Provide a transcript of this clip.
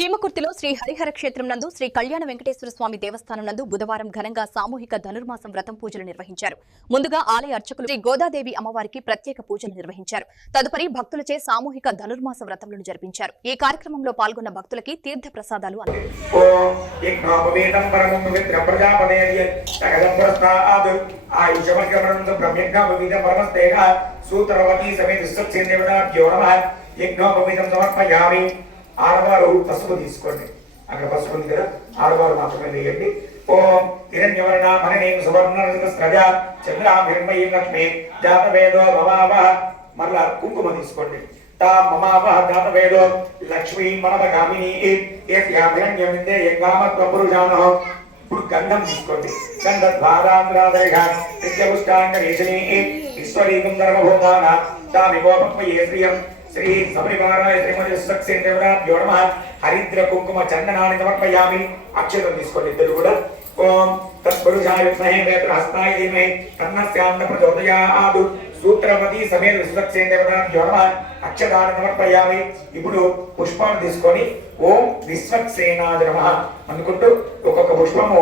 చీమకుర్తిలో శ్రీ హరిహర క్షేత్రం నందు శ్రీ కళ్యాణ వెంకటేశ్వర స్వామి దేవస్థానం నందు బుధవారం ఘనంగా సామూహిక ధనుర్మాసం వ్రతం పూజలు నిర్వహించారు. ముందుగా ఆలయ అర్చకులు శ్రీ గోదాదేవి అమ్మవారికి ప్రత్యేక పూజలు నిర్వహించారు. తదుపరి భక్తులచే సామూహిక ధనుర్మాస వ్రతములను జరిపించారు. ఈ కార్యక్రమంలో పాల్గొన్న భక్తులకి తీర్థ ప్రసాదాలు ఆడవారు పసుపు తీసుకోండి. అక్కడ పసుపు ఉంది కదా, ఆడవారు మాత్రమే వేయండి. ఓం హిరణ్యవర్ణ మననేం సువర్ణ స్రజ చంద్రాభిర్మయీ లక్ష్మి జాతవేదో భవావ. మరలా కుంకుమ తీసుకోండి. తా మమావ జాతవేదో లక్ష్మీ మనవగామిని హిరణ్యమిందే యంగామత్వపురుషానో. ఇప్పుడు గంధం తీసుకోండి. గంధద్వారాంధ్రాదయ నిత్యపుష్టాంగేషిణీ ఈశ్వరీకం ధర్మభూతాన తామిగోపక్మయే శ్రియం శ్రీ సబరివారాయ శ్రీమతి సత్సేంద్రవరాభ్యో నమః. హరిద్ర కుంకుమ చందనాన్ని సమర్పయామి. అక్షతం తీసుకోండి ఇద్దరు కూడా. ఓం తత్పురుషాయ విద్మహే వేత్రహస్తాయ ధీమహి తన్నస్యాన్న ప్రచోదయాత్. సూత్రవతి సమేత సత్సేంద్రవరాభ్యో నమః. అక్షతాన్ని సమర్పయామి. ఇప్పుడు పుష్పాన్ని తీసుకొని ఓం విశ్వక్సేనాయ నమః అనుకుంటూ ఒక్కొక్క పుష్పము